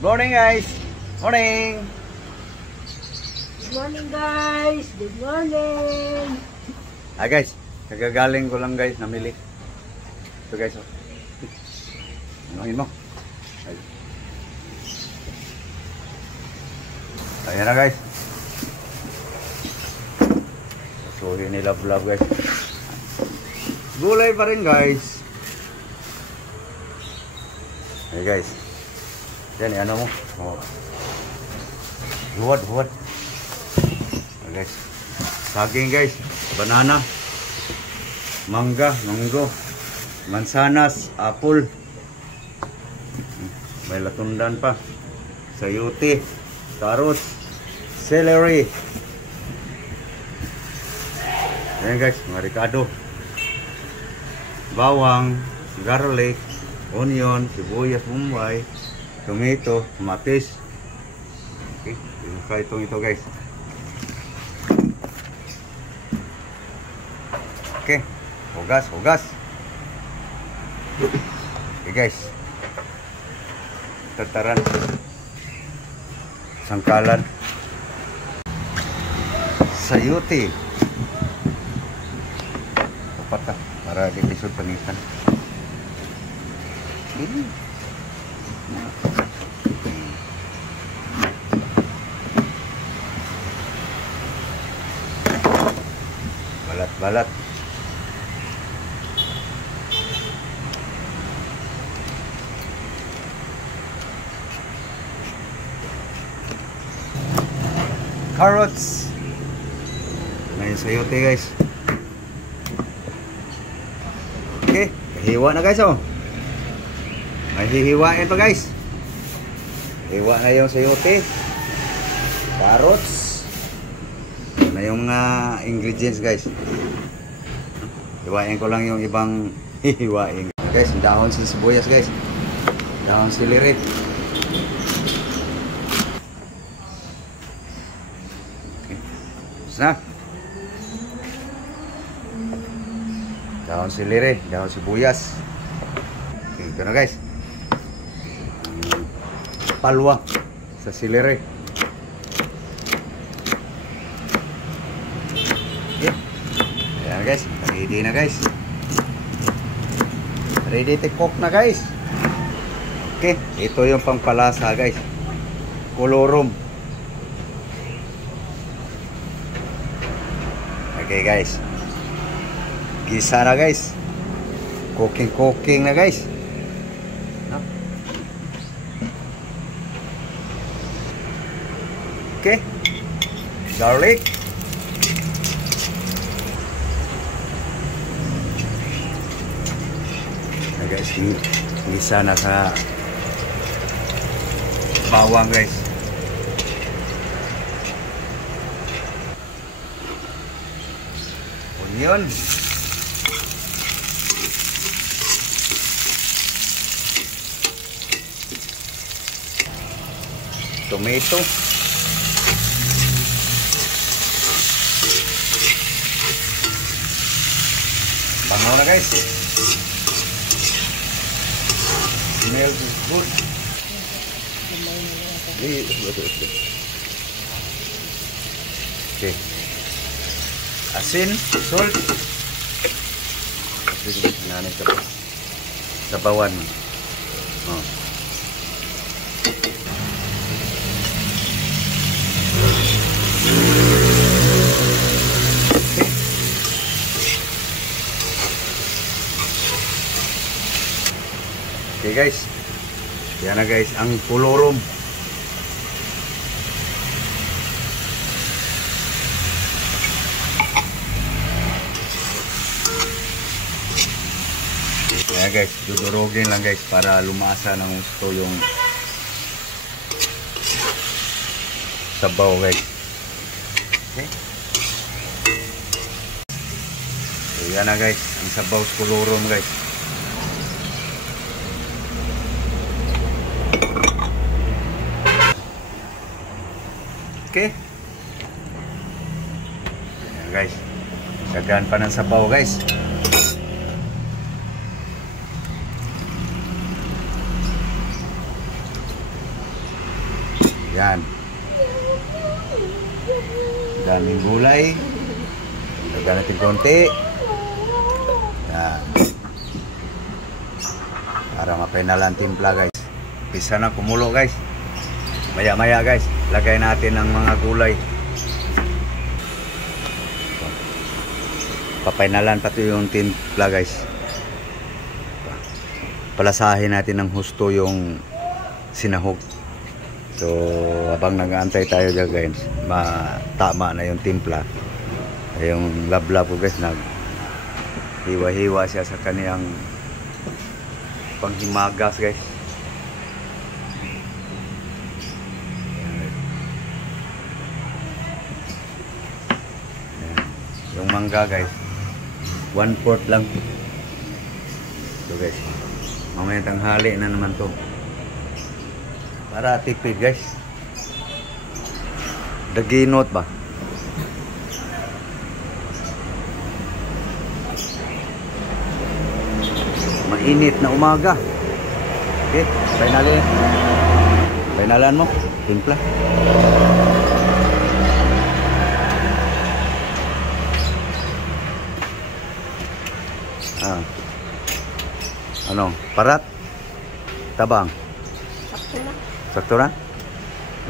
Morning guys! Morning! Good morning guys! Good morning! Guys, kagagaling ko lang guys, namili. Ito guys, oh. Anuhin mo. Ayan na guys. Susuhin ni Love Love guys. Gulay pa rin guys. Hey guys. Yan, ano mo? Oh. Huwad. Okay, guys. Saging guys. Banana. Mangga, mango. Mansanas, apple. May latundan pa. Sayuti. Carrots. Celery. Ayan guys, mga ricado. Bawang, garlic, onion, sibuyas, bombay, tomato, kamatis. Okay, yung ito guys. Okay, hugas. Okay guys. Tataran. Sangkalan. Sayuti. Dapat para di episode panitan. Ini. Balat. Carrots. May sayote guys. Okay, hiwa na guys oh. May hihiwain pa guys. Hiwa na yung sayote. Carrots. Yan na yung mga ingredients guys. Hiwain ko lang yung ibang hihiwain. Guys, dahon sa sibuyas guys. Dahon celery. Na daun celery, daun sibuyas. Okay, ito na guys. Palwa sa celery. Okay. Ayan guys, ready na guys. Ready to cook na guys. Okay, ito yung pangpalasa guys. Colorum. Okay guys, gisa na guys, cooking na guys. Okay, garlic, na guys, gisa na sa bawang guys. Onion. Tomato. Bango na guys. Smells is good. Okay. Asin, salt. Nanay sa bawan. Oh. Okay guys. Yan na guys ang colorum. Ayan guys, dudurugin lang guys para lumasa ng gusto yung sabaw guys. Okay. So yan na guys, ang sabaw sa colorum guys. Okay. Ayan guys, sagaan pa ng sabaw guys. Yan. Daming gulay. Lagyan natin konti. Yan. Para mapinalan timpla guys. Pisa na kumulo guys. Maya maya guys. Lagay natin ang mga gulay. Papainalan pati yung timpla guys. Palasahin natin ng husto yung sinahog. So habang nag-aantay tayo dyan guys, tama na yung timpla. Yung lablab ko guys, nag-hiwa-hiwa siya sa kaniyang panghimagas guys. Yung mangga guys, 1/4 lang. So guys, mamaya tanghali na naman to. Para tipid guys. Daginot ba? Mainit na umaga. Okay, finalan mo, timpla. Ano? Parat? Tabang? Sakto na. Sakto na?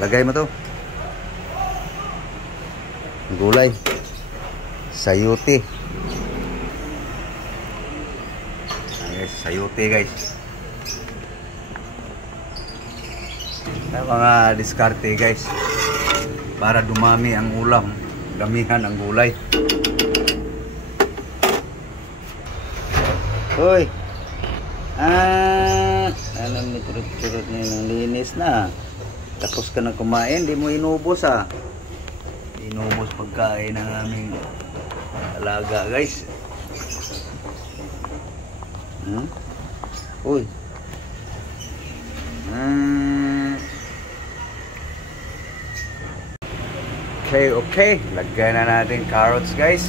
Lagay mo to. Gulay. Sayuti. Guys, sayuti guys. Mga diskarte guys. Para dumami ang ulam. Damihan ang gulay. Hoy. Alam ni turut-turut na yung linis na. Tapos ka na kumain, di mo inubos Inubos pagkain ng aming alaga guys. Uy. Okay. Lagyan na natin carrots guys.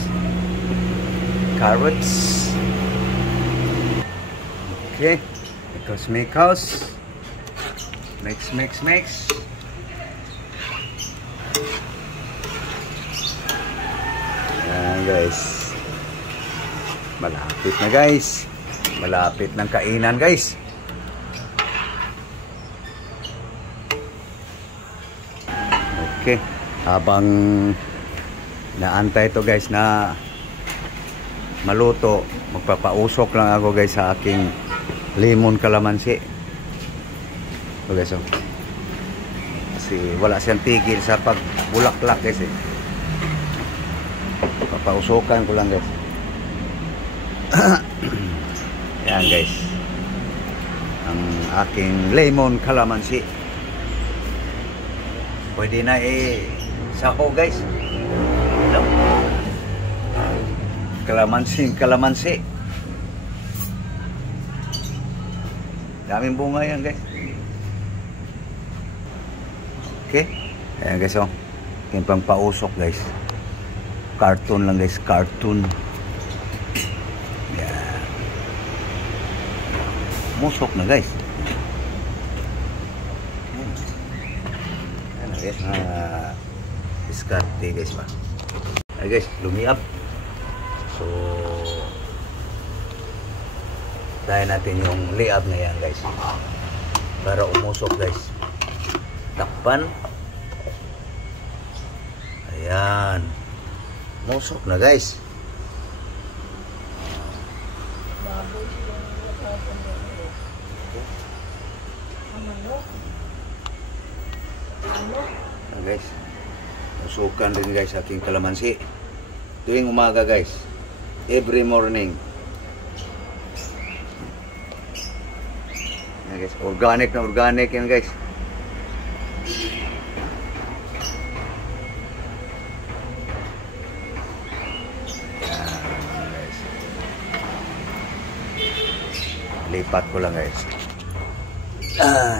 Carrots. Okay, mix. Yan guys. Malapit na guys. Malapit ng kainan guys. Okay, habang naantay to guys na maluto, magpapausok lang ako guys sa aking lemon kalamansi. So guys, kasi wala siyang tigil sa pagbulaklak guys Papausukan ko lang guys. Yan guys, ang aking lemon kalamansi. Pwede na saho guys. Kalamansi. Daming bunga yan guys. Okay. Ayan guys yung pang pausok guys. Cartoon lang guys. Cartoon. Yan. Musok na guys. Ayan guys. Diskarte guys ba. Ayan guys. Lumiab. So tayo natin yung liab na yan guys para umusok guys. Takpan. Ayan, umusok na guys. Guys, usukan din guys aking kalamansi tuwing umaga guys, every morning. Guys, organic na organic yan guys. Yan guys. Lipat ko lang guys.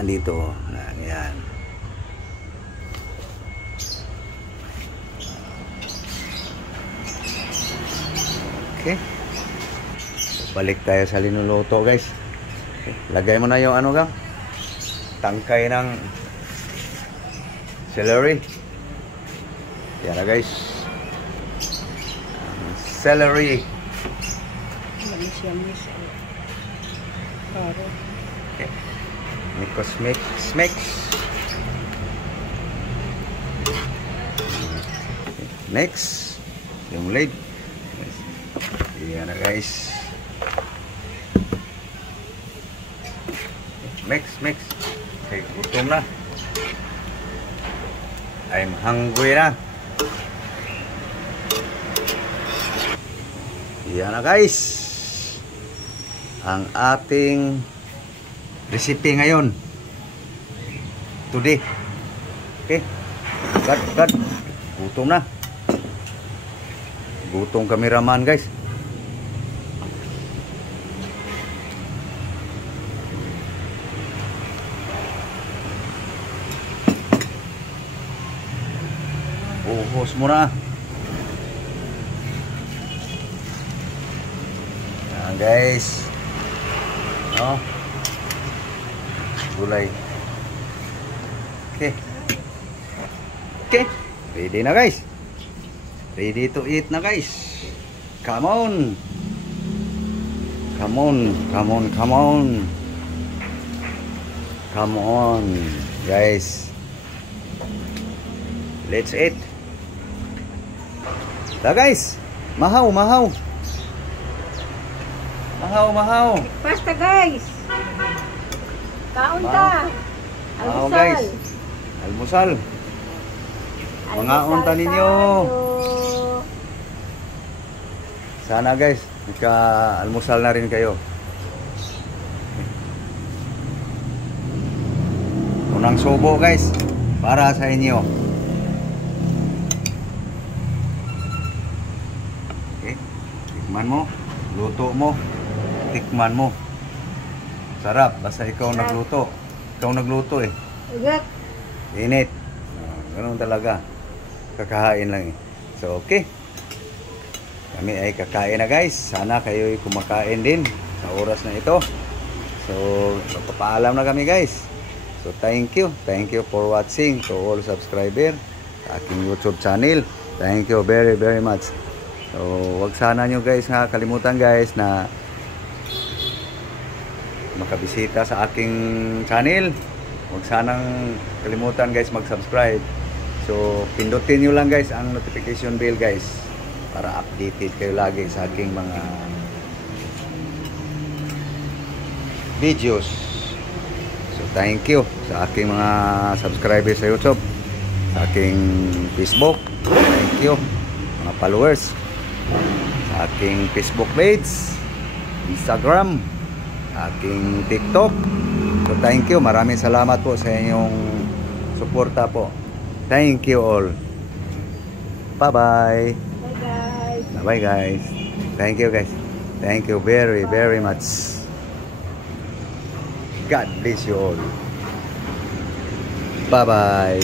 Dito. Yan. Okay. Balik tayo sa linuluto guys. Lagay mo na yung ano gang tangkay ng celery. Yan na guys. Celery. Manis yan, miss. Paro. Okay. Mix. Next, yung lid. Yan na guys. Mix. Okay, gutom na. I'm hungry na. Yan na guys. Ang ating recipe ngayon. Today. Okay. Cut. Gutom na. Gutom kameraman guys. Uhos mo na. Yan guys. No? Gulay. Okay. Ready na guys. Ready to eat na guys. Come on. Come on guys. Let's eat. Da guys. Mahaw. Pasta guys. Kaon ta. Mahaw guys. Almusal. Mga unta ninyo. Sana guys, almusal na rin kayo. Unang subo guys, para sa inyo. Okay, tikman mo, luto mo, tikman mo. Sarap, basta ikaw nagluto. Ikaw nagluto eh. Ugat. Init. Ganun talaga. Kakahain lang eh. So okay. Kami ay kakain na guys. Sana kayo ay kumakain din sa oras na ito. So magpapaalam na kami guys. So thank you for watching to all subscriber sa aking YouTube channel. Thank you very much. So wag sana nyo guys nga kalimutan guys na makabisita sa aking channel. Wag sanang kalimutan guys mag-subscribe. So pindutin nyo lang guys ang notification bell guys para updated kayo lagi sa aking mga videos. So thank you sa aking mga subscribers sa YouTube, sa aking Facebook. Thank you mga followers sa aking Facebook page, Instagram, aking TikTok. So thank you, maraming salamat po sa inyong suporta po. Thank you all. Bye guys. Thank you guys. Thank you very much. God bless you all. Bye bye.